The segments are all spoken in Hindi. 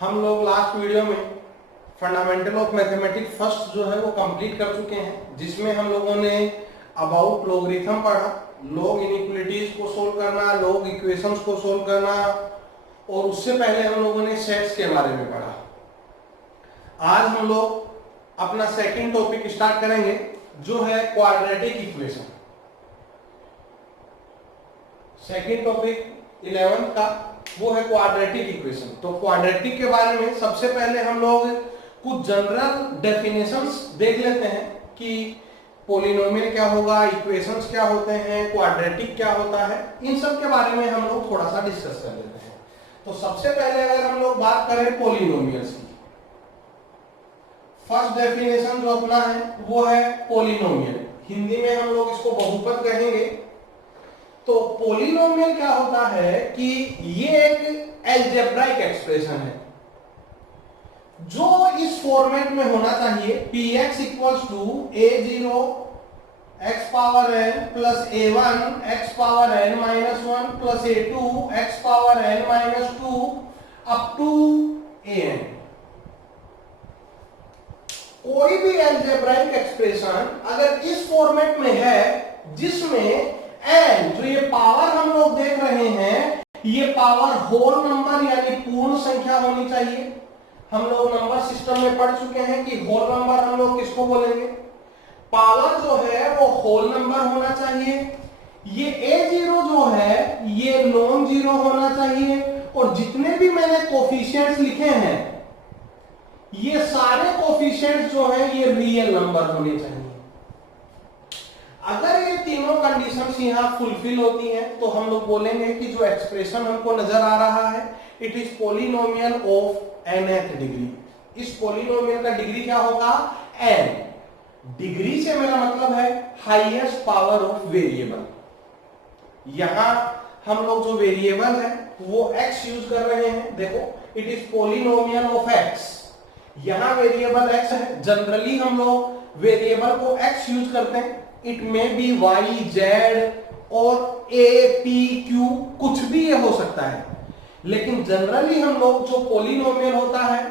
हम लोग लास्ट वीडियो में फंडामेंटल ऑफ मैथमेटिक्स फर्स्ट जो है वो कंप्लीट कर चुके हैं, जिसमें हम लोगों ने अबाउट लॉगरिथम पढ़ा, लॉग इनइक्वालिटीज को सोल्व करना, लॉग इक्वेशंस को सोल्व करना, और उससे पहले हम लोगों ने सेट्स के बारे में पढ़ा। आज हम लोग अपना सेकंड टॉपिक स्टार्ट करेंगे जो है quadratic equation. Second topic 11th का वो है क्वाड्रेटिक इक्वेशन। तो क्वाड्रेटिक के बारे में सबसे पहले हम लोग कुछ जनरल डेफिनेशंस देख लेते हैं कि पॉलिनोमियल क्या होगा, इक्वेशंस क्या होते हैं, क्वाड्रेटिक क्या होता है, इन सब के बारे में हम लोग थोड़ा सा डिस्कस कर लेते हैं। तो सबसे पहले अगर हम लोग बात करें पॉलिनोमियल्स की, फर्स्ट डेफिनेशन जो अपना है वो है पॉलिनोमियल। हिंदी में हम लोग इसको बहुपद कहेंगे। तो पॉलिनोमियल क्या होता है कि ये एक अलजेब्राइक एक्सप्रेशन है जो इस फॉर्मेट में होना चाहिए, px equals to a0 x power n plus a1 x power n minus 1 plus a2 x power n minus 2 up to an। कोई भी अलजेब्राइक एक्सप्रेशन अगर इस फॉर्मेट में है जिसमें n जो ये पावर हम लोग देख रहे हैं, ये पावर होल नंबर यानी पूर्ण संख्या होनी चाहिए। हम लोग नंबर सिस्टम में पढ़ चुके हैं कि होल नंबर हम लोग किसको बोलेंगे, पावर जो है वो होल नंबर होना चाहिए। ये a0 जो है ये नॉन जीरो होना चाहिए, और जितने भी मैंने कोफिशिएंट्स लिखे हैं ये सारे कोफिशिएंट्स जो है ये रियल नंबर होने चाहिए। अगर ये तीनों कंडीशंस यहां फुलफिल होती हैं तो हम लोग बोलेंगे कि जो एक्सप्रेशन हमको नजर आ रहा है it is polynomial of nth degree. इस पॉलिनोमियल का डिग्री क्या होगा, n। डिग्री से मेरा मतलब है हाईएस्ट पावर ऑफ वेरिएबल। यहां हम लोग जो वेरिएबल है वो x यूज कर रहे हैं। देखो it is polynomial of x, यहां वेरिएबल x है। जनरली हम लोग वेरिएबल को x यूज करते हैं। It may be y, z और a, p, q, कुछ भी ये हो सकता है, लेकिन जनरली हम लोग जो पॉलिनोमियल होता है,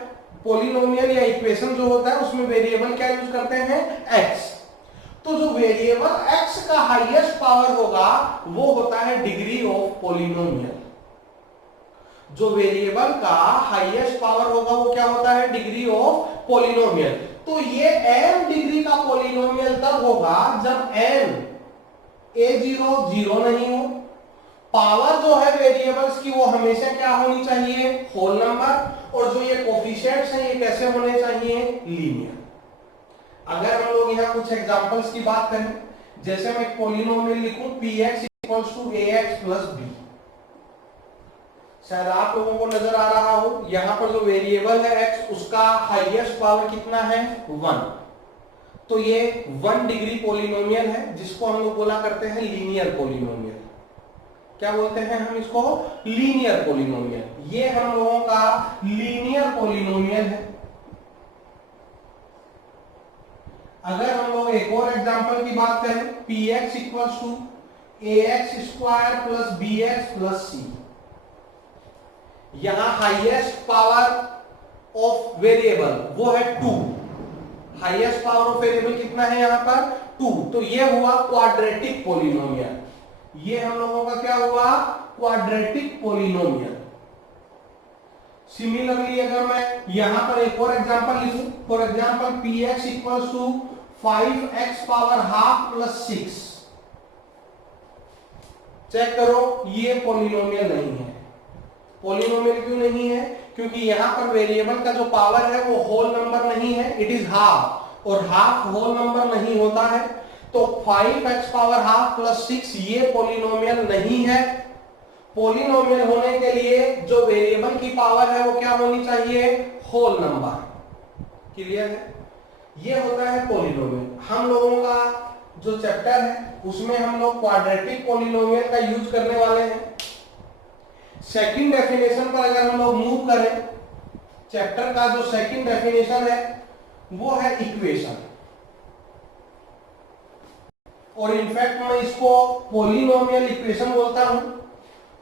पॉलिनोमियल या इक्वेशन जो होता है उसमें वेरिएबल क्या यूज करते हैं, x। तो जो वेरिएबल x का हाईएस्ट पावर होगा वो होता है डिग्री ऑफ पॉलिनोमियल। जो वेरिएबल का हाईएस्ट पावर होगा वो क्या होता है, डिग्री ऑफ पॉलिनोमियल। तो ये n डिग्री का पॉलिनोमियल तब होगा जब n a0 0 नहीं हो, पावर जो है वेरिएबल्स की वो हमेशा क्या होनी चाहिए, होल नंबर, और जो ये कोफिशिएंट्स हैं ये कैसे होने चाहिए, लीनियर। अगर हम लोग यहाँ कुछ एग्जांपल्स की बात करें, जैसे मैं एक पॉलिनोमियल लिखूं px equals to ax plus b, शायद आप लोगों को नजर आ रहा हो यहां पर जो वेरिएबल है x उसका हाईएस्ट पावर कितना है, 1। तो ये 1 डिग्री पॉलिनोमियल है जिसको हम लोग बोला करते हैं लीनियर पॉलिनोमियल। क्या बोलते हैं हम इसको, लीनियर पॉलिनोमियल। ये हम लोगों का लीनियर पॉलिनोमियल है। अगर हम लोग एक और एग्जांपल की बात करें, px equals to ax square plus bx plus c, यहां हाईएस्ट पावर ऑफ वेरिएबल वो है 2। हाईएस्ट पावर ऑफ वेरिएबल कितना है यहां पर, 2। तो ये हुआ क्वाड्रेटिक पॉलिनोमियल। ये हम लोगों का क्या हुआ, क्वाड्रेटिक पॉलिनोमियल। सिमिलरली अगर मैं यहां पर एक और एग्जांपल लिखूं, for example px equals to 5x power half plus 6, check करो ये पॉलिनोमियल नहीं है। पॉलिनोमियल क्यों नहीं है, क्योंकि यहां पर वेरिएबल का जो पावर है वो होल नंबर नहीं है, इट इज हाफ, और हाफ होल नंबर नहीं होता है। तो 5x पावर हाफ प्लस 6 ये पॉलिनोमियल नहीं है। पॉलिनोमियल होने के लिए जो वेरिएबल की पावर है वो क्या होनी चाहिए, होल नंबर। क्लियर है, ये होता है पॉलिनोमियल। हम लोगों का जो चैप्टर है उसमें हम लोग क्वाड्रेटिक पॉलिनोमियल का यूज करने वाले हैं। सेकंड डेफिनेशन पर अगर हम लोग मूव करें, चैप्टर का जो सेकंड डेफिनेशन है वो है इक्वेशन, और इनफैक्ट मैं इसको पॉलिनोमियल इक्वेशन बोलता हूं।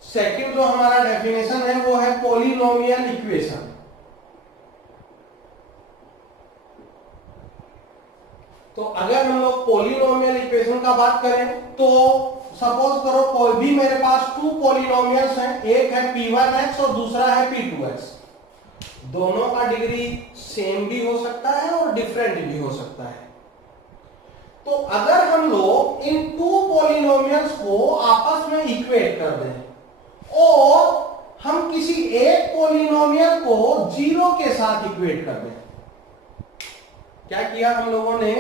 सेकंड जो हमारा डेफिनेशन है वो है पॉलिनोमियल इक्वेशन। तो अगर हम लोग पॉलिनोमियल इक्वेशन का बात करें तो सपोज करो कोई भी मेरे पास टू पॉलिनोमियल्स हैं, एक है p1x और दूसरा है p2x। दोनों का डिग्री सेम भी हो सकता है और डिफरेंट भी हो सकता है। तो अगर हम लोग इन टू पॉलिनोमियल्स को आपस में इक्वेट कर दें और हम किसी एक पॉलिनोमियल को जीरो के साथ इक्वेट कर दें, क्या किया हम लोगों ने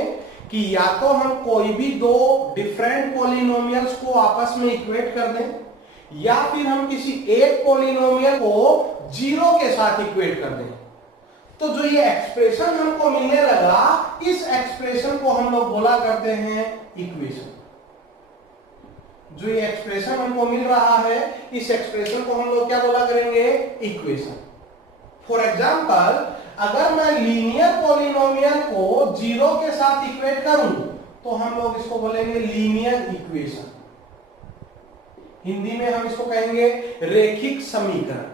कि या तो हम कोई भी दो डिफरेंट पॉलिनोमियल्स को आपस में इक्वेट कर दें या फिर हम किसी एक पॉलिनोमियल को जीरो के साथ इक्वेट कर दें। तो जो ये एक्सप्रेशन हमको मिलने लगा, इस एक्सप्रेशन को हम लोग बोला करते हैं इक्वेशन। जो ये एक्सप्रेशन हमको मिल रहा है, इस एक्सप्रेशन को हम लोग क्या बोला करेंगे, इक्वेशन। फॉर एग्जाम्पल, अगर मैं लीनियर पॉलिनोमियल को जीरो के साथ इक्वेट करूं तो हम लोग इसको बोलेंगे लीनियर इक्वेशन। हिंदी में हम इसको कहेंगे रेखिक समीकरण।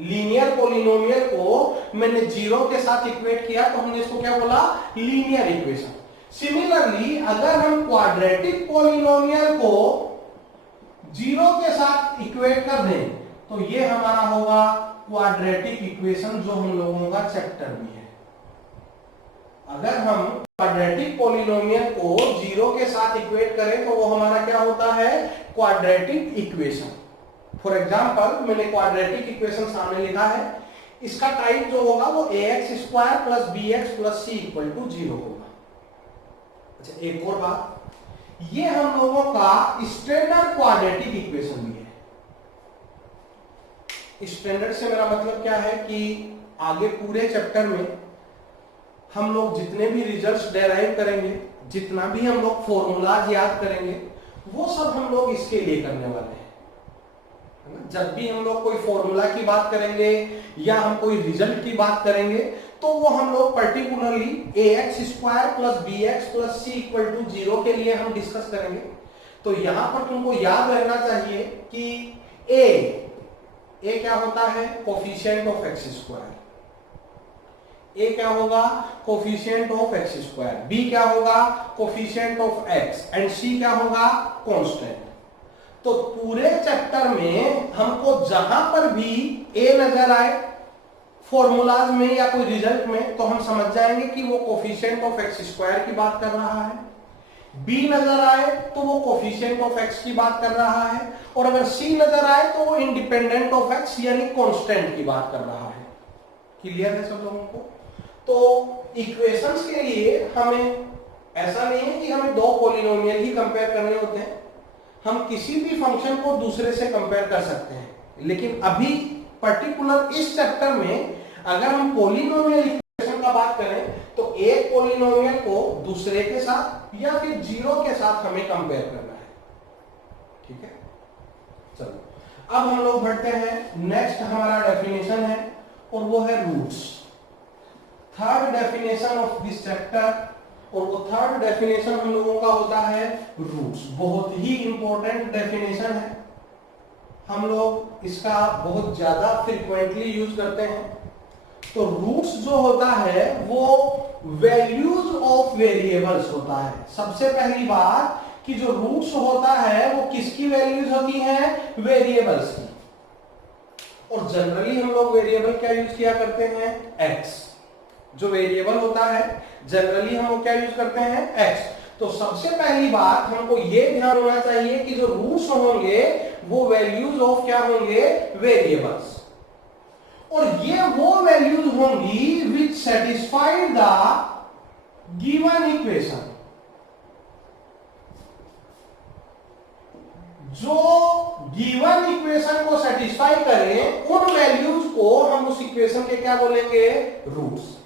लीनियर पॉलिनोमियल को मैंने जीरो के साथ इक्वेट किया तो हमने इसको क्या बोला, लीनियर इक्वेशन। सिमिलरली अगर हम क्वाड्रेटिक पॉलिनोमियल को जीरो के साथ इक्वेट कर दें तो ये हमारा होगा क्वाड्रेटिक इक्वेशन, जो हम लोगों का चैप्टर भी है। अगर हम क्वाड्रेटिक पॉलिनोमियल को जीरो के साथ इक्वेट करें तो वो हमारा क्या होता है, क्वाड्रेटिक इक्वेशन। फॉर एग्जांपल, मैंने क्वाड्रेटिक इक्वेशन सामने लिखा है, इसका टाइप जो होगा वो ax square plus bx plus c equal to 0 होगा। अच्छा, एक और बात, ये हम लोगों का स्टैंडर्ड क्वाड्रेटिक इक्वेशन भी है। स्टैंडर्ड से मेरा मतलब क्या है कि आगे पूरे चैप्टर में हम लोग जितने भी रिजल्ट्स डेराइव करेंगे, जितना भी हम लोग फॉर्मूलाज याद करेंगे, वो सब हम लोग इसके लिए करने वाले हैं, है ना। जब भी हम लोग कोई फॉर्मूला की बात करेंगे या हम कोई रिजल्ट की बात करेंगे तो वो हम लोग particularly ax square plus bx plus c equal to 0 के लिए हम डिस्कस करेंगे। तो यहां पर तुमको याद रहना चाहिए कि a क्या होता है, coefficient of x square. a क्या होगा, coefficient of x square. b क्या होगा, coefficient of x and c क्या होगा, कांस्टेंट। तो पूरे चैप्टर में हमको जहां पर भी a नजर आए फॉर्मूलाज में या कोई रिजल्ट में, तो हम समझ जाएंगे कि वो कोफिशिएंट ऑफ एक्स स्क्वायर की बात कर रहा है। b नजर आए तो वो कोफिशिएंट ऑफ x की बात कर रहा है, और अगर c नजर आए तो वो इंडिपेंडेंट ऑफ x यानी कांस्टेंट की बात कर रहा है। क्लियर है सब लोगों को? तो इक्वेशंस के लिए हमें ऐसा नहीं है कि हमें दो पॉलिनोमियल ही कंपेयर करने होते हैं, हम किसी भी फंक्शन को दूसरे से कंपेयर कर सकते हैं। लेकिन अभी पर्टिकुलर इस चैप्टर में अगर हम पॉलिनोमियल इक्वेशन का बात करें तो एक पॉलिनोमियल को दूसरे के साथ या फिर जीरो के साथ हमें कंपेयर करना है। ठीक है, चलो अब हम लोग बढ़ते हैं। नेक्स्ट हमारा डेफिनेशन है और वो है roots. Third definition of this chapter, और वो थर्ड डेफिनेशन हम लोगों का होता है रूट्स। बहुत ही इंपॉर्टेंट डेफिनेशन है, हम लोग इसका बहुत ज्यादा फ्रीक्वेंटली यूज करते हैं। तो रूट्स जो होता है वो वैल्यूज ऑफ वेरिएबल्स होता है। सबसे पहली बात कि जो रूट्स होता है वो किसकी वैल्यूज होती हैं, वेरिएबल्स की। और जनरली हम लोग वेरिएबल क्या यूज किया करते हैं, x। जो वेरिएबल होता है जनरली हम लोग क्या यूज करते हैं, x। तो सबसे पहली बात हमको ये ध्यान होना चाहिए कि जो रूट्स होंगे वो वैल्यूज ऑफ क्या होंगे, वेरिएबल्स। और ये वो वैल्यूज होंगी विच सेटिस्फाई द गिवन इक्वेशन। जो गिवन इक्वेशन को सेटिस्फाई करें, उन वैल्यूज को हम उस इक्वेशन के क्या बोलेंगे, रूट्स।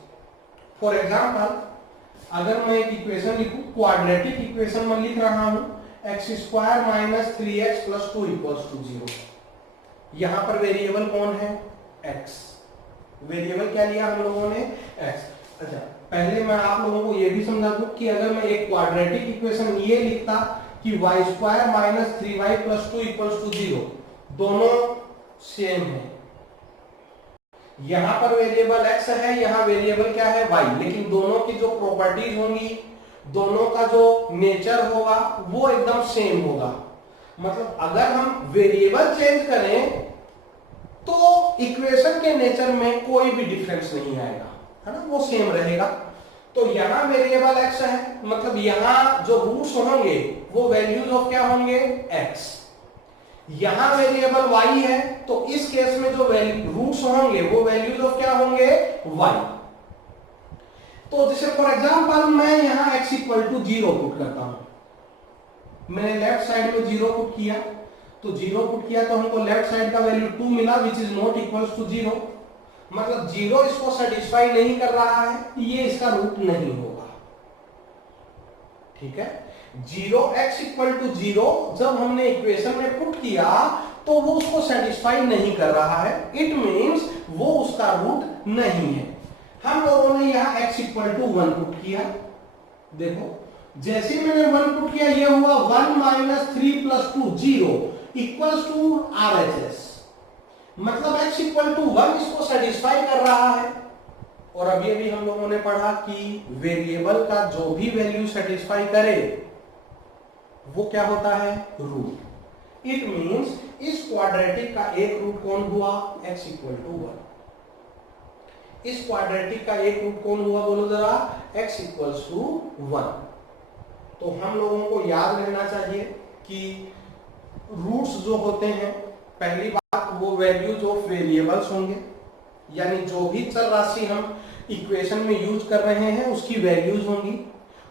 फॉर एग्जाम्पल, अगर मैं एक इक्वेशन लिखूं, क्वाड्रेटिक इक्वेशन में लिख रहा हूं x square minus 3x plus 2 equals to 0। यहां पर वेरिएबल कौन है, x। वेरिएबल क्या लिया हम लोगों ने, x। अच्छा, पहले मैं आप लोगों को यह भी समझा दूं कि अगर मैं एक क्वाड्रेटिक इक्वेशन ये लिखता कि y square minus 3y plus 2 equals to 0, दोनों सेम है। यहां पर वेरिएबल x है, यहां वेरिएबल क्या है, y, लेकिन दोनों की जो प्रॉपर्टीज होंगी दोनों का जो नेचर होगा वो एकदम सेम होगा। मतलब अगर हम वेरिएबल चेंज करें तो इक्वेशन के नेचर में कोई भी डिफरेंस नहीं आएगा, है ना, वो सेम रहेगा। तो यहां वेरिएबल x है, मतलब यहां जो रूट्स होंगे वो वैल्यूज ऑफ क्या होंगे, x। यहां वेरिएबल y है, तो इस केस में जो रूट्स होंगे वो वैल्यूज ऑफ क्या होंगे, y। तो जैसे फॉर एग्जांपल मैं यहां x इक्वल टू 0 पुट करता हूं, मैंने लेफ्ट साइड में 0 पुट किया, तो 0 पुट किया तो हमको लेफ्ट साइड का वैल्यू 2 मिला which is not equals to 0। मतलब 0 इसको सेटिस्फाई नहीं कर रहा है, ये इसका रूट नहीं होगा। ठीक है, 0x इक्वल टू 0 जब हमने इक्वेशन में पुट किया तो वो उसको सेटिस्फाई नहीं कर रहा है, इट मींस वो उसका रूट नहीं है। हम लोगों ने यहां x इक्वल टू 1 पुट किया, देखो जैसे मैंने 1 पुट किया ये हुआ 1 minus 3 plus 2 0 equals to RHS। मतलब x इक्वल टू 1 इसको सेटिस्फाई कर रहा है। और अभी अभी हम लोगों ने पढ़ा कि वेरिएबल का जो भी वैल्यू सेटिस्फाई करे वो क्या होता है, रूट। इट मींस इस क्वाड्रेटिक का एक रूट कौन हुआ, x इक्वल टू 1। इस क्वाड्रेटिक का एक रूट कौन हुआ, बोलो जरा, x इक्वल्स टू 1। तो हम लोगों को याद रहना चाहिए कि रूट्स जो होते हैं, पहली बात वो वैल्यूज ऑफ वेरिएबल्स होंगे, यानी जो भी चर राशि हम इक्वेशन में यूज कर रहे हैं उसकी वैल्यूज होंगी।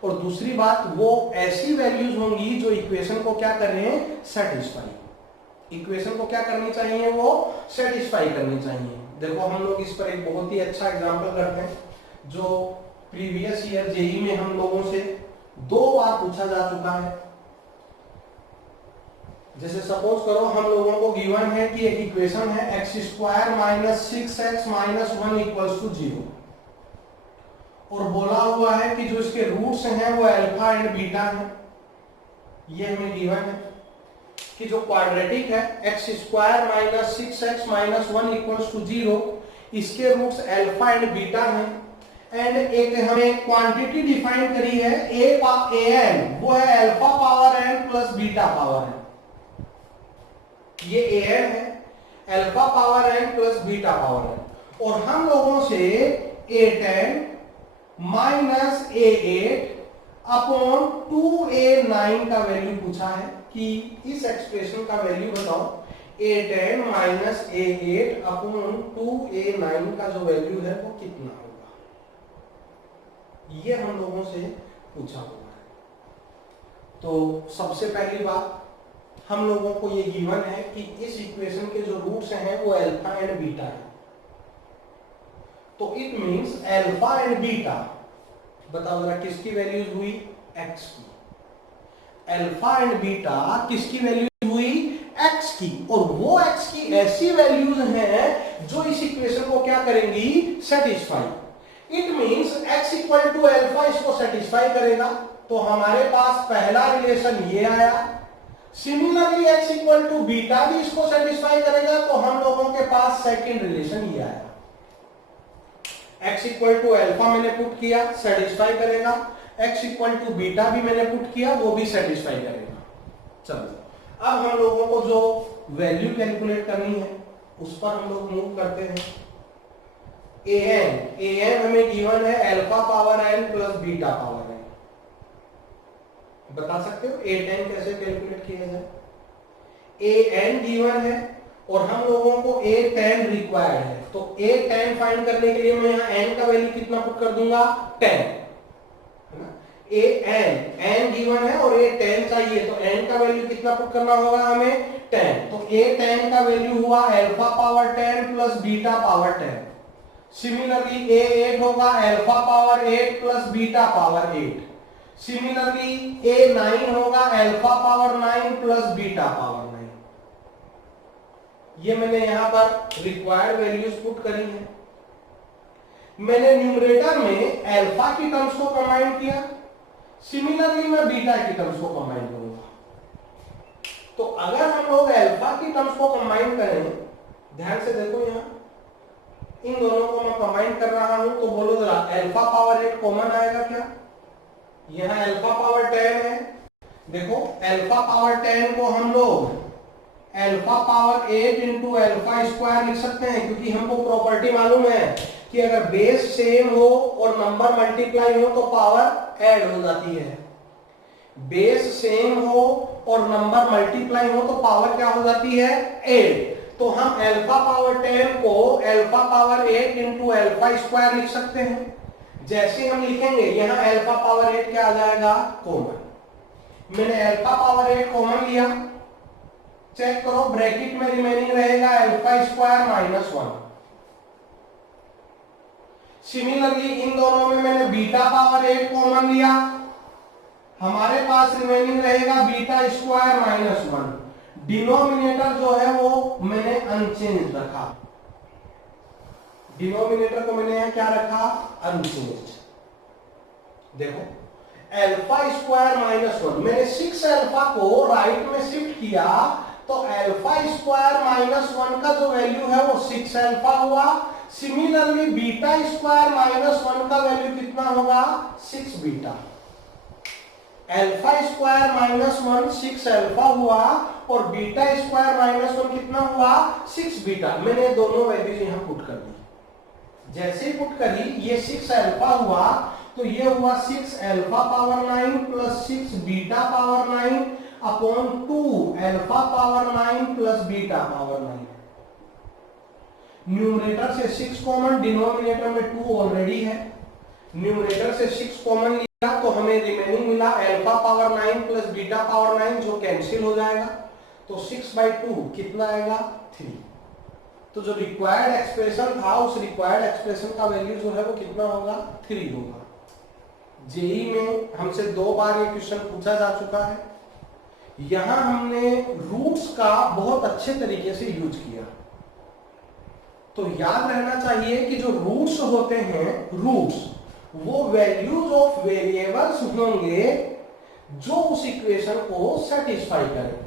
और दूसरी बात वो ऐसी वैल्यूज होंगी जो इक्वेशन को क्या कर रहे हैं, सेटिस्फाई। इक्वेशन को क्या करनी चाहिए, वो सेटिस्फाई करनी चाहिए। देखो हम लोग इस पर एक बहुत ही अच्छा एग्जांपल करते हैं जो प्रीवियस ईयर जेई में हम लोगों से 2 बार पूछा जा चुका है। जैसे सपोज करो हम लोगों को गिवन है कि एक इक्वेशन है x square minus 6x minus 1 equals to 0, और बोला हुआ है कि जो इसके रूट्स हैं वो अल्फा एंड बीटा हैं। ये हमें गिवन है कि जो क्वाड्रेटिक है x square minus 6x minus 1 equals to 0, इसके रूट्स अल्फा एंड बीटा हैं। एंड एक हमें क्वांटिटी डिफाइन करी है an, वो है alpha power n plus beta power n। ये an है, alpha power n plus beta power n। और हम लोगों से a10 minus a8 upon 2a9 का वैल्यू पूछा है कि इस एक्सप्रेशन का वैल्यू बताओ। a10 minus a8 upon 2a9 का जो वैल्यू है वो कितना होगा, ये हम लोगों से पूछा हुआ है। तो सबसे पहली बात हम लोगों को ये गिवन है कि इस इक्वेशन के जो रूट्स हैं वो अल्फा एंड बीटा है। तो it means alpha and beta, बताओ जरा किसकी वैल्यूज हुई, x की। अल्फा एंड बीटा किसकी वैल्यूज हुई, x की। और वो x की ऐसी वैल्यूज हैं जो इस इक्वेशन को क्या करेंगी, satisfy. It means x equal to alpha इसको सेटिस्फाई करेगा, तो हमारे पास पहला रिलेशन ये आया। Similarly x equal to beta भी इसको सेटिस्फाई करेगा, तो हम लोगों के पास सेकंड रिलेशन ये आया। x इक्वल टू अल्फा मैंने पुट किया, सेटिस्फाई करेगा। x इक्वल टू बीटा भी मैंने पुट किया, वो भी सेटिस्फाई करेगा। चलो अब हम लोगों को जो वैल्यू कैलकुलेट करनी है उस पर हम लोग मूव करते हैं। an हमें गिवन है alpha power n plus beta power n। बता सकते हो a10 कैसे कैलकुलेट किया जाए। an गिवन है और हम लोगों को a10 रिक्वायर्ड है, तो a10 फाइंड करने के लिए मैं यहाँ n का वैल्यू कितना पुट कर दूंगा, 10, है ना। n गिवन है और a10 चाहिए, तो n का वैल्यू कितना पुट करना होगा हमें, 10। तो a10 का वैल्यू हुआ alpha power 10 plus beta power 10। Similarly a8 होगा alpha power 8 plus beta power 8। Similarly a9 होगा alpha power 9 plus beta power 9। ये मैंने यहां पर रिक्वायर्ड वैल्यूज पुट करी है। मैंने न्यूमरेटर में अल्फा की टर्म्स को कंबाइन किया, सिमिलरली मैं बीटा की टर्म्स को कंबाइन करूंगा। तो अगर हम लोग अल्फा की टर्म्स को कंबाइन करें, ध्यान से देखो यहां इन दोनों को मैं कंबाइन कर रहा हूं, तो बोलो जरा अल्फा पावर 8 कॉमन आएगा क्या, यहां अल्फा पावर 10 है। देखो अल्फा पावर 10 को हम लोग alpha power 8 into alpha square लिख सकते हैं, क्योंकि हमको प्रॉपर्टी मालूम है कि अगर बेस सेम हो और नंबर मल्टीप्लाई हो तो पावर ऐड हो जाती है। बेस सेम हो और नंबर मल्टीप्लाई हो तो पावर क्या हो जाती है? ऐड। तो हम अल्फा पावर 10 को alpha power 8 into alpha square लिख सकते हैं। जैसे हम लिखेंगे यहां अल्फा पावर 8 क्या आ जाएगा? कॉमन। मैंने अल्फा पावर 8 कॉमन लिया, चेक करो ब्रैकेट में रिमेनिंग रहेगा alpha square minus 1। Similarly in दोनों में मैंने बीटा पावर 8 कॉमन लिया, हमारे पास रिमेनिंग रहेगा बीटा स्क्वायर माइनस 1। डिनोमिनेटर जो है वो मैंने अनचेंज रखा, डिनोमिनेटर को मैंने क्या रखा? अनचेंज। देखो अल्फा स्क्वायर माइनस 1, मैंने 6 अल्फा को राइट में शिफ्ट किया तो अल्फा स्क्वायर माइनस 1 का जो वैल्यू है वो 6 अल्फा हुआ। सिमिलरली बीटा स्क्वायर माइनस 1 का वैल्यू कितना होगा? 6 beta. Alpha square minus 1 6 alpha हुआ और बीटा स्क्वायर माइनस 1 कितना हुआ? 6 बीटा। मैंने दोनों वैल्यूज यहां पुट कर दी। जैसे ही पुट करी ये 6 अल्फा हुआ तो ये हुआ 6 alpha power 9 plus 6 beta power 9 upon 2 alpha power 9 plus beta power 9। Numerator से 6 कॉमन, डिनोमिनेटर में 2 ऑलरेडी है। न्यूमरेटर से 6 कॉमन लिया तो हमें रिमेनिंग मिला alpha power 9 plus beta power 9 जो कैंसिल हो जाएगा। तो 6/2 कितना आएगा? 3। तो जो रिक्वायर्ड एक्सप्रेशन था उस रिक्वायर्ड एक्सप्रेशन का वैल्यू जो है वो कितना होगा? 3 होगा। जेई में हमसे 2 बार ये क्वेश्चन पूछा जा चुका है। यहां हमने रूट्स का बहुत अच्छे तरीके से यूज किया। तो याद रहना चाहिए कि जो रूट्स होते हैं, रूट्स वो वैल्यूज ऑफ वेरिएबल्स होंगे जो उस इक्वेशन को सेटिस्फाई करें।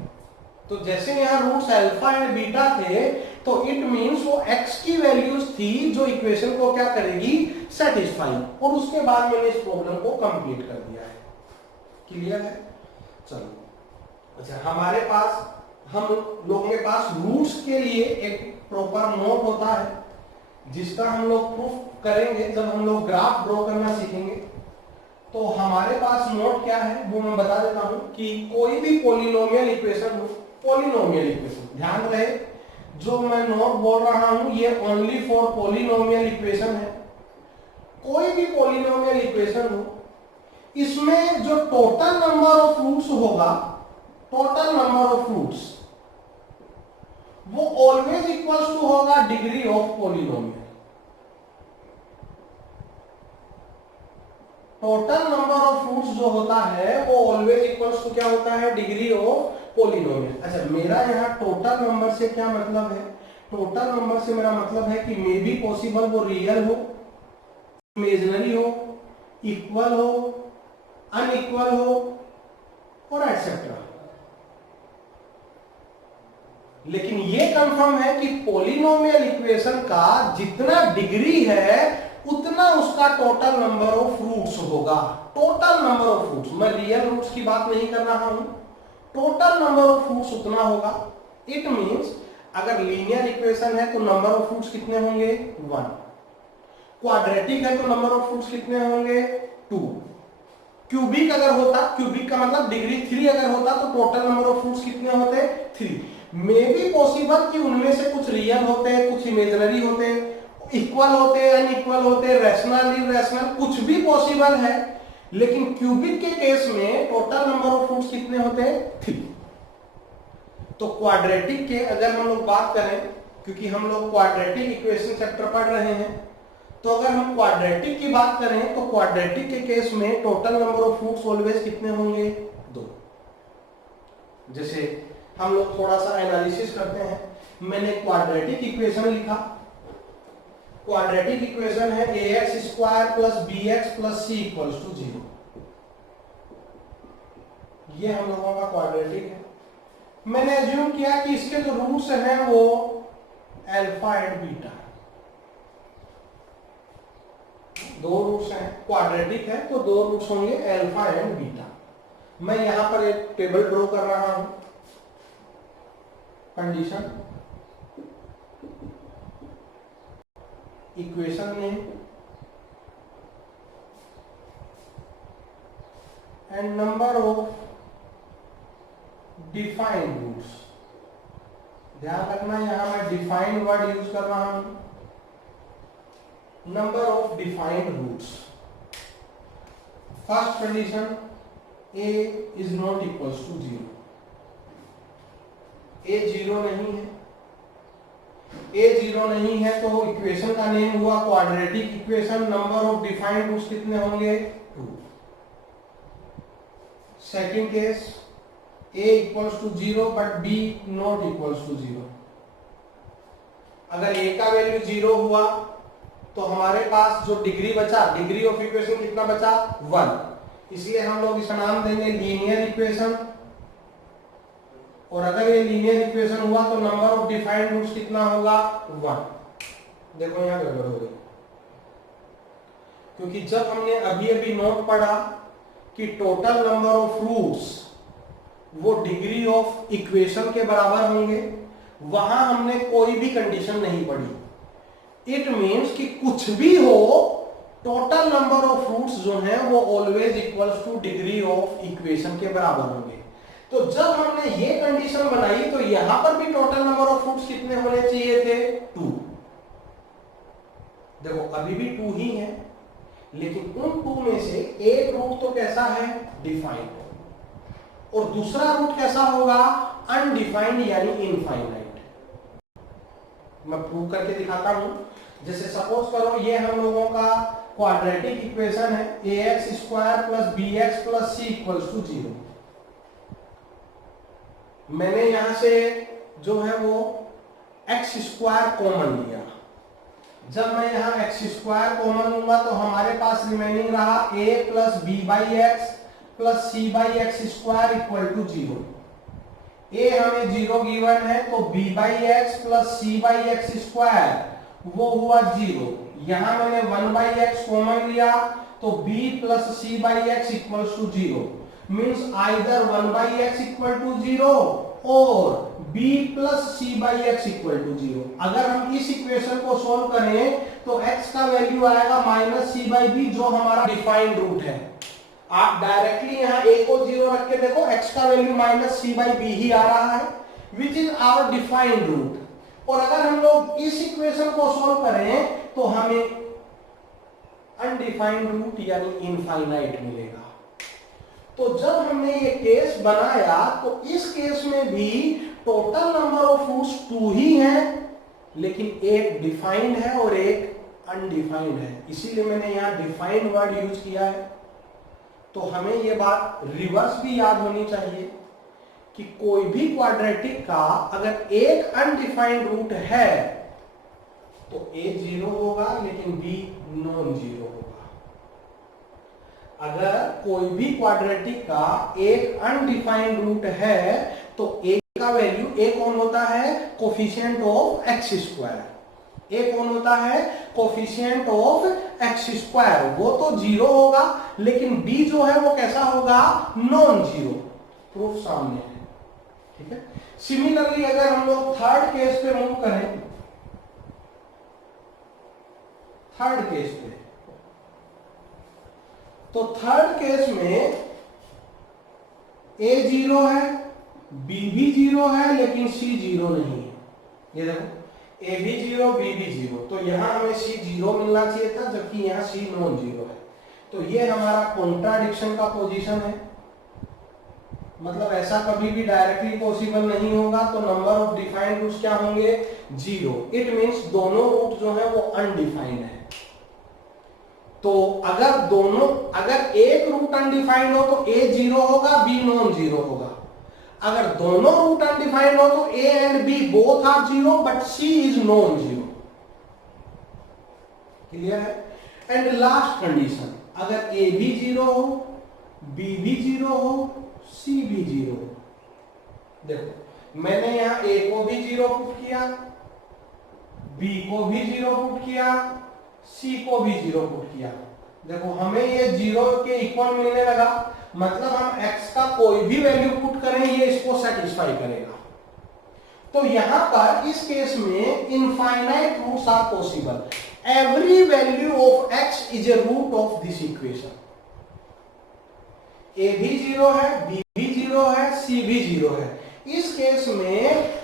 तो जैसे यहां रूट्स अल्फा एंड बीटा थे तो इट मींस वो x की वैल्यूज थी जो इक्वेशन को क्या करेगी? सेटिस्फाई। और उसके बाद मैंने इस प्रॉब्लम को कंप्लीट कर दिया है। क्लियर है? चलो अच्छा, हमारे पास हम लोगों के पास रूट्स के लिए एक प्रॉपर नोट होता है जिसका हम लोग प्रूफ करेंगे जब हम लोग ग्राफ ड्रॉ करना सीखेंगे। तो हमारे पास नोट क्या है वो मैं बता देता हूं कि कोई भी पॉलिनोमियल इक्वेशन हो, पॉलिनोमियल इक्वेशन ध्यान रहे जो मैं नोट बोल रहा हूं ये ओनली फॉर पॉलिनोमियल इक्वेशन है। कोई भी पॉलिनोमियल इक्वेशन हो, इसमें जो टोटल नंबर ऑफ रूट्स होगा, टोटल नंबर ऑफ रूट्स वो ऑलवेज इक्वल्स टू होगा degree of polynomial. Total number of roots जो होता है वो ऑलवेज इक्वल्स टू क्या होता है? Degree of polynomial. अच्छा, मेरा यहाँ टोटल नंबर से क्या मतलब है? टोटल नंबर से मेरा मतलब है कि मे बी पॉसिबल वो रियल हो, इमेजिनरी हो, इक्वल हो, अनइक्वल हो और एटसेट्रा। लेकिन ये कंफर्म है कि पॉलिनोमियल इक्वेशन का जितना डिग्री है उतना उसका टोटल नंबर ऑफ रूट्स होगा। टोटल नंबर ऑफ रूट्स, मैं रियल रूट्स की बात नहीं कर रहा हूं, टोटल नंबर ऑफ रूट्स उतना होगा। इट मींस अगर लीनियर इक्वेशन है तो नंबर ऑफ रूट्स कितने होंगे? 1। क्वाड्रेटिक है तो नंबर ऑफ रूट्स कितने होंगे? 2। क्यूबिक अगर होता, क्यूबिक का मतलब डिग्री 3 अगर होता तो टोटल नंबर ऑफ रूट्स कितने होते? 3। मे बी पॉसिबल कि उनमें से कुछ रियल होते हैं, कुछ इमेजिनरी होते हैं, इक्वल होते हैं, अनइक्वल होते हैं, रैशनल, इरैशनल, कुछ भी पॉसिबल है। लेकिन क्यूबिक के केस में टोटल नंबर ऑफ रूट्स कितने होते हैं? 3। तो क्वाड्रेटिक के अगर हम लोग बात करें, क्योंकि हम लोग क्वाड्रेटिक इक्वेशन चैप्टर पढ़ रहे हैं, तो अगर हम क्वाड्रेटिक की बात करें तो क्वाड्रेटिक के केस में total number of roots always कितने होंगे? 2। जैसे हम लोग थोड़ा सा एनालिसिस करते हैं। मैंने क्वाड्रेटिक इक्वेशन लिखा, क्वाड्रेटिक इक्वेशन है ax square plus bx plus c equals to 0। ये हम लोगों का क्वाड्रेटिक है। मैंने एज्यूम किया कि इसके जो रूट्स हैं वो अल्फा एंड बीटा, दो रूट्स हैं, क्वाड्रेटिक है तो दो रूट्स होंगे अल्फा एंड बीटा। मैं यहां पर एक टेबल ड्रॉ कर रहा हूं। Condition, equation name and number of defined roots. ध्यान रखना यहां मैं डिफाइंड वर्ड यूज कर रहा हूं। Number of defined roots. First condition, a is not equals to 0। a 0 नहीं है। a 0 नहीं है तो इक्वेशन का नेम हुआ quadratic equation. Number of defined roots कितने होंगे? 2। Second case, a equals to 0 but b not equals to 0। अगर a का वैल्यू 0 हुआ तो हमारे पास जो डिग्री बचा, डिग्री ऑफ इक्वेशन कितना बचा? 1। इसलिए हम लोग इसका नाम देंगे लीनियर इक्वेशन। और अगर ये लीनियर इक्वेशन हुआ तो नंबर ऑफ डिफाइंड रूट्स कितना होगा? 1। देखो यहां गड़बड़ हो गई, क्योंकि जब हमने अभी अभी नोट पढ़ा कि टोटल नंबर ऑफ रूट्स वो डिग्री ऑफ इक्वेशन के बराबर होंगे, वहां हमने कोई भी कंडीशन नहीं पढ़ी। इट मीन्स कि कुछ भी हो, टोटल नंबर ऑफ रूट्स जो हैं वो always equals two degree of equation के बराबर होंगे। तो जब हमने ये कंडीशन बनाई तो यहां पर भी टोटल नंबर ऑफ रूट्स कितने होने चाहिए थे? 2। देखो अभी भी 2 ही है, लेकिन उन 2 में से एक रूट तो कैसा है? डिफाइंड। और दूसरा रूट कैसा होगा? अनडिफाइंड यानी इनफाइनाइट। मैं प्रूव करके दिखाता हूं। जैसे सपोज करो ये हम लोगों का क्वाड्रेटिक इक्वेशन है, ax square plus bx plus c equals to 0। मैंने यहां से जो है वो x स्क्वायर कॉमन लिया। जब मैं यहां x स्क्वायर कॉमन लूंगा तो हमारे पास रिमेनिंग रहा a plus b by x plus c by x square equal to 0। a हमें 0 गिवन है तो b by x plus c by x square वो हुआ 0। यहां मैंने 1 बाई एक्स कॉमन लिया तो b plus c by x equals to 0। Means either 1 by x equal to 0 और b plus c by x equal to 0। अगर हम इस इक्वेशन को सोल्व करें तो x का वैल्यू आएगा माइनस c बाई बी, जो हमारा डिफाइंड रूट है। आप डायरेक्टली यहां a को 0 रख के देखो, x का value minus c by B ही आ रहा है, which is our defined root. और अगर हम लोग इस इक्वेशन को सॉल्व करें तो हमें अनडिफाइंड रूट यानी इनफाइनाइट मिलेगा। तो जब हमने ये केस बनाया तो इस केस में भी टोटल नंबर ऑफ रूट्स 2 ही हैं, लेकिन एक डिफाइंड है और एक अनडिफाइंड है। इसीलिए मैंने यहां डिफाइंड वर्ड यूज किया है। तो हमें ये बात रिवर्स भी याद होनी चाहिए कि कोई भी क्वाड्रेटिक का अगर एक अनडिफाइंड रूट है तो a 0 होगा लेकिन b नॉन 0 होगा। अगर कोई भी क्वाड्रेटिक का एक अनडिफाइंड रूट है तो a का वैल्यू, a कौन होता है? Coefficient of x square. a कौन होता है? Coefficient of x square. वो तो 0 होगा, लेकिन b जो है वो कैसा होगा? नॉन 0। प्रूफ सामने है, ठीक है। सिमिलरली अगर हम लोग थर्ड केस पे मूव करें, थर्ड केस पे, तो थर्ड केस में a 0 है, b भी 0 है, लेकिन c 0 नहीं है। ये देखो a भी 0, b भी 0, तो यहां हमें c 0 मिलना चाहिए था, जबकि यहां c नॉन 0 है। तो ये हमारा कॉन्ट्राडिक्शन का पोजीशन है। मतलब ऐसा कभी भी डायरेक्टली पॉसिबल नहीं होगा। तो नंबर ऑफ डिफाइंड रूट्स क्या होंगे? 0। इट मींस दोनों रूट जो है वो अनडिफाइंड है। तो अगर एक रूट अनडिफाइंड हो तो a 0 होगा, b नॉन 0 होगा। अगर दोनों रूट अनडिफाइंड हो तो a and b both are 0 but c is non 0। Clear है? एंड लास्ट कंडीशन, अगर a भी 0 हो, b भी 0 हो, c भी 0 हो। देखो मैंने यहां a को भी 0 पुट किया, b को भी 0 पुट किया, c को भी 0 पुट किया। देखो हमें ये 0 के इक्वल मिलने लगा, मतलब हम x का कोई भी वैल्यू पुट करें ये इसको सेटिस्फाई करेगा। तो यहां पर इस केस में infinite roots are possible. Every value of x is a root of this equation. a भी 0 है, b भी 0 है, c भी 0 है। इस केस में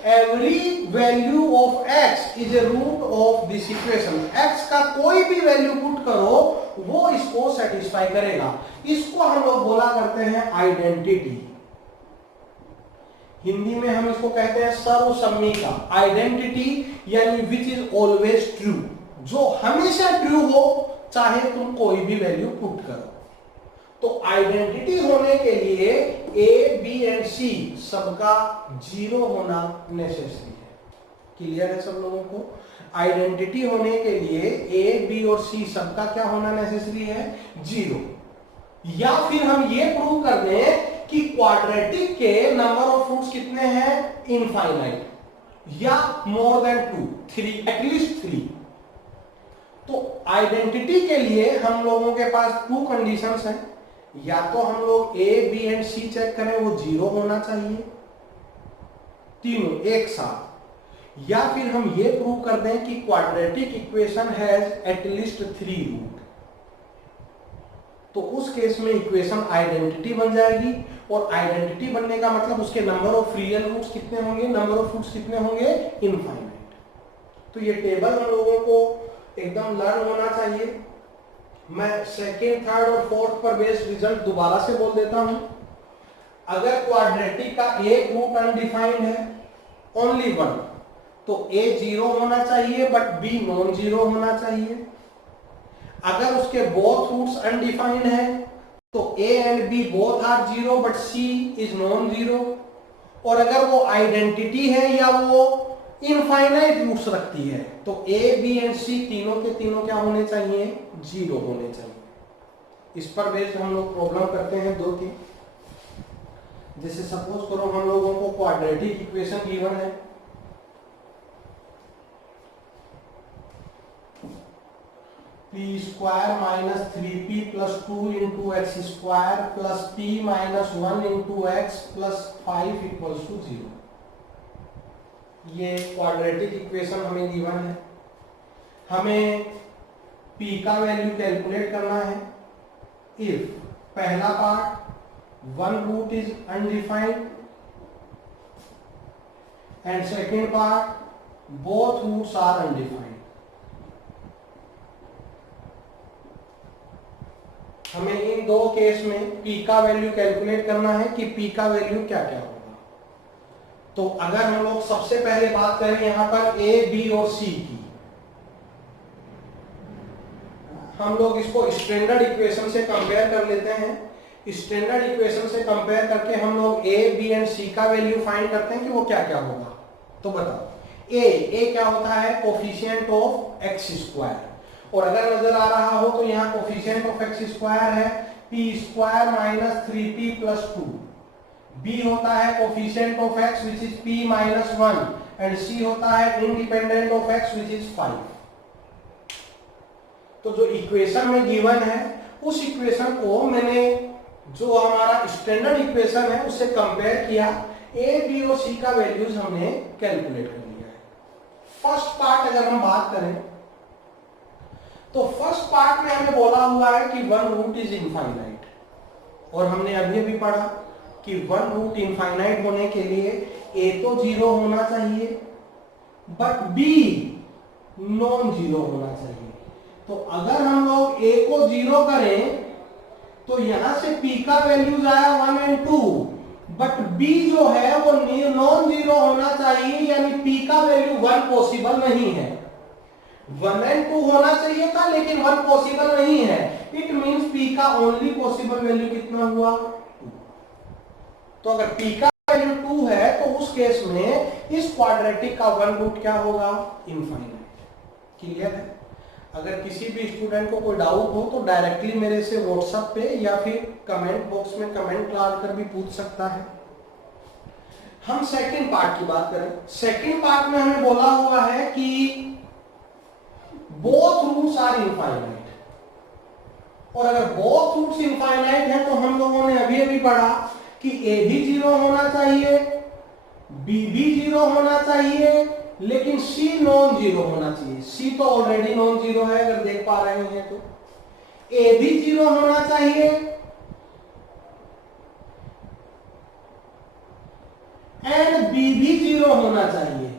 every value of x is a root of this equation. x का कोई भी वैल्यू पुट करो वो इसको सेटिस्फाई करेगा। इसको हम लोग बोला करते हैं आइडेंटिटी। हिंदी में हम इसको कहते हैं सर्वसम्मिका। आइडेंटिटी यानी विच इज ऑलवेज ट्रू, जो हमेशा ट्रू हो चाहे तुम कोई भी वैल्यू पुट करो। तो आइडेंटिटी होने के लिए ए बी एंड सी सबका 0 होना नेसेसरी है। क्लियर है सब लोगों को? आइडेंटिटी होने के लिए ए बी और सी सबका क्या होना नेसेसरी है? 0। या फिर हम ये प्रूव कर दें कि क्वाड्रेटिक के नंबर ऑफ रूट्स कितने हैं? इनफाइनाइट, या मोर देन 2, 3, एटलीस्ट 3। तो आइडेंटिटी के लिए हम लोगों के पास 2 कंडीशंस हैं। या तो हम लोग A B and C check करें, वो 0 होना चाहिए तीनों एक साथ, या फिर हम ये प्रूव कर दें कि quadratic equation has at least 3 root. तो उस केस में इक्वेशन आइडेंटिटी बन जाएगी, और आइडेंटिटी बनने का मतलब उसके नंबर ऑफ रियल रूट्स कितने होंगे? नंबर ऑफ रूट्स कितने होंगे? इनफाइनाइट। तो ये टेबल हम लोगों को एकदम लर्न होना चाहिए। मैं सेकेंड, थर्ड और फोर्थ पर बेस्ड रिजल्ट दोबारा से बोल देता हूं। अगर क्वाड्रेटिक का एक रूट अनडिफाइंड है, ओनली 1, तो a 0 होना चाहिए बट b नॉन 0 होना चाहिए। अगर उसके बोथ रूट्स अनडिफाइंड है तो a and b both are 0 but c is non 0। और अगर वो आइडेंटिटी है या वो इनफाइनाइट रूट्स रखती है तो a b एंड c तीनों के तीनों क्या होने चाहिए? 0 होने चाहिए। इस पर बेस्ड हम लोग प्रॉब्लम करते हैं 2-3। जैसे सपोज करो हम लोगों को क्वाड्रेटिक इक्वेशन गिवन है, p square minus 3p plus 2 into x square plus p minus 1 into x plus 5 equals to 0। ये क्वाड्रेटिक इक्वेशन हमें गिवन है। हमें p का वैल्यू कैलकुलेट करना है। इफ पहला part 1 root is undefined and second part both roots are undefined. हमें इन दो केस में p का वैल्यू कैलकुलेट करना है कि p का वैल्यू क्या क्या होगा। तो अगर हम लोग सबसे पहले बात करें यहां पर a, b और c की, हम लोग इसको स्टैंडर्ड इक्वेशन से कंपेयर कर लेते हैं। स्टैंडर्ड इक्वेशन से कंपेयर करके हम लोग a, b एंड c का वैल्यू फाइंड करते हैं कि वो क्या क्या होगा। तो बताओ a क्या होता है? Coefficient of x square. और अगर नजर आ रहा हो तो यहाँ कोफिशिएंट ऑफ एक्स स्क्वायर है p square minus 3p plus 2। b होता है coefficient of x which is p minus 1 and c होता है independent of x which is 5। तो जो इक्वेशन में गिवन है उस इक्वेशन को मैंने जो हमारा स्टैंडर्ड इक्वेशन है उससे कंपेयर किया। a, b और c का वैल्यूज हमने कैलकुलेट कर लिया है। फर्स्ट पार्ट अगर हम बात करें तो फर्स्ट पार्ट में हमें बोला हुआ है कि 1 रूट इज इनफाइनाइट, और हमने अभी भी पढ़ा कि 1 रूट इनफाइनाइट होने के लिए a तो 0 होना चाहिए बट b नॉन 0 होना चाहिए। तो अगर हम लोग a को 0 करें तो यहां से p का वैल्यूज आया 1 एंड 2, बट b जो है वो नॉन 0 होना चाहिए, यानी p का वैल्यू 1 पॉसिबल नहीं है। 1 एंड 2 होना चाहिए था लेकिन 1 पॉसिबल नहीं है। इट मींस p का ओनली पॉसिबल वैल्यू कितना हुआ? 2। तो अगर p का वैल्यू 2 है तो उस केस में इस क्वाड्रेटिक का 1 रूट क्या होगा? इनफाइनाइट। क्लियर है? अगर किसी भी स्टूडेंट को कोई डाउट हो तो डायरेक्टली मेरे से व्हाट्सएप पे या फिर कमेंट बॉक्स में कमेंट डालकर भी पूछ सकता है। हम सेकंड पार्ट की बात करें। सेकंड पार्ट में हमें बोला हुआ है कि बोथ रूट्स आर इनफाइनाइट। और अगर बोथ रूट्स इनफाइनाइट है तो हम लोगों ने अभी अभी पढ़ा कि a भी 0 होना चाहिए, b भी 0 होना चाहिए, लेकिन c नॉन जीरो होना चाहिए। c तो ऑलरेडी नॉन जीरो है अगर देख पा रहे हैं तो। a भी 0 होना चाहिए एंड b भी 0 होना चाहिए।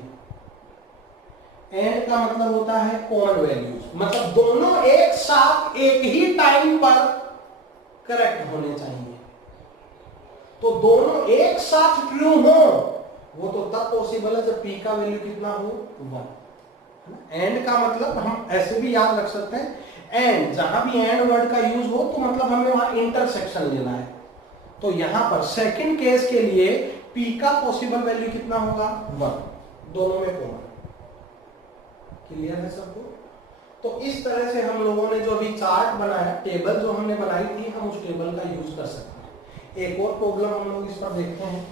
एंड का मतलब होता है कॉमन वैल्यूज, मतलब दोनों एक साथ एक ही टाइम पर करेक्ट होने चाहिए। तो दोनों एक साथ ट्रू हो वो तो तब पॉसिबल है जब p का वैल्यू कितना हो 1। एंड का मतलब हम ऐसे भी याद रख सकते हैं, एंड जहां भी एंड वर्ड का यूज हो तो मतलब हमें वहां इंटरसेक्शन लेना है। तो यहां पर सेकंड केस के लिए p का पॉसिबल वैल्यू कितना होगा 1, दोनों में कॉमन। क्लियर है सबको? तो इस तरह से हम लोगों ने जो अभी चार्ट बनाया, टेबल जो हमने बनाई थी, हम उस टेबल का यूज कर सकते हैं। एक और प्रॉब्लम हम लोग इस पर देखते हैं।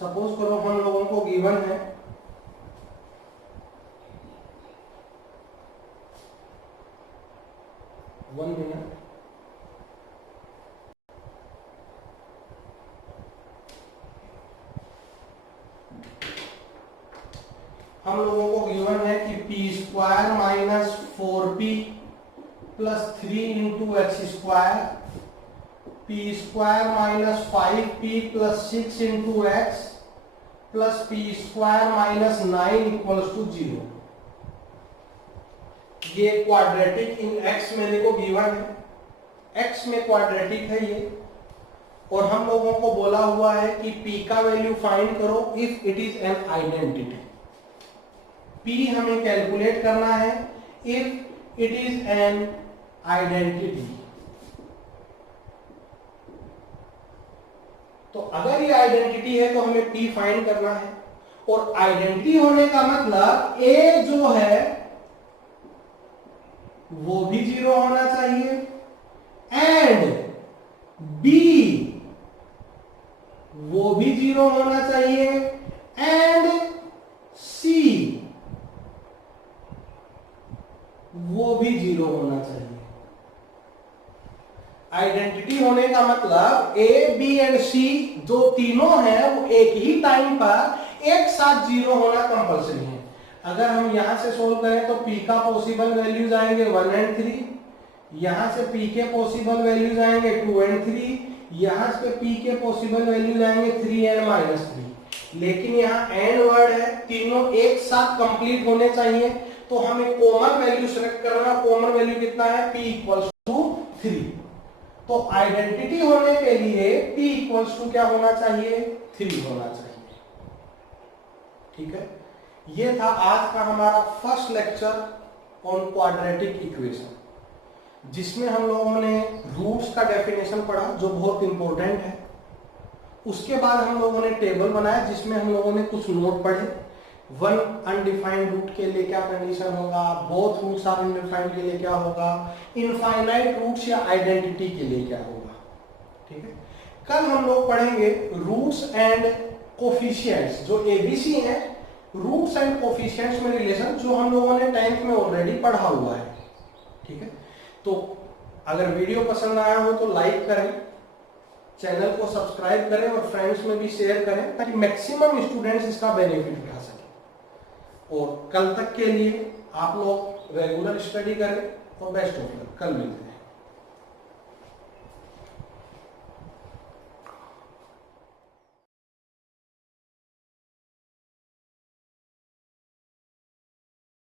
सपोज करो हम लोगों को गिवन है वन मिनट, हम लोगों को गिवन है कि p square minus 4p plus 3 into x square, p square minus 5p plus 6 into x plus p square minus 9 equals to 0। ये क्वाड्रेटिक इन एक्स मेरे को गिवन है, एक्स में क्वाड्रेटिक है ये, और हम लोगों को बोला हुआ है कि p का वैल्यू फाइंड करो if it is an identity. p हमें कैलकुलेट करना है if it is an identity. तो अगर ये आइडेंटिटी है तो हमें p फाइंड करना है, और आइडेंटिटी होने का मतलब a जो है वो भी 0 होना चाहिए एंड b वो भी 0 होना चाहिए एंड c वो भी 0 होना चाहिए। आइडेंटिटी होने का मतलब a, b एंड c जो तीनों हैं वो एक ही टाइम पर एक साथ 0 होना कंपलसरी है। अगर हम यहां से सोल्व करें तो p का पॉसिबल वैल्यूज आएंगे 1 एंड 3, यहां से p के पॉसिबल वैल्यूज आएंगे 2 एंड 3, यहां से p के पॉसिबल वैल्यूज आएंगे 3 एंड माइनस 3। लेकिन यहाँ एंड वर्ड है, तीनों एक साथ कंप्लीट होने चाहिए, तो हमें कॉमन वैल्यू सेलेक्ट करना। कॉमन वैल्यू कितना है? p equals to 3। तो आइडेंटिटी होने के लिए p इक्वल्स टू क्या होना चाहिए? 3 होना चाहिए। ठीक है, ये था आज का हमारा first lecture on quadratic equation, जिसमें हम लोगों ने रूट्स का डेफिनेशन पढ़ा जो बहुत इंपॉर्टेंट है। उसके बाद हम लोगों ने टेबल बनाया जिसमें हम लोगों ने कुछ नोट पढ़े। वन अनडिफाइंड रूट के लिए क्या कंडीशन होगा, बोथ रूट्स आर अनडिफाइंड के लिए क्या होगा, इनफाइनाइट रूट्स या आइडेंटिटी के लिए क्या होगा। ठीक है, कल हम लोग पढ़ेंगे रूट्स एंड कोफिशिएंट्स, जो एबीसी है, रूट्स एंड कोफिशिएंट्स में रिलेशन, जो हम लोगों ने 10th में ऑलरेडी पढ़ा हुआ है। ठीक है, तो अगर वीडियो पसंद आया हो तो लाइक करें, चैनल को सब्सक्राइब करें और फ्रेंड्स में भी शेयर करें ताकि मैक्सिमम स्टूडेंट्स इसका बेनिफिट उठा सकें। और कल तक के लिए आप लोग रेगुलर स्टडी करें और बेस्ट ऑफ लक। कल मिलते हैं।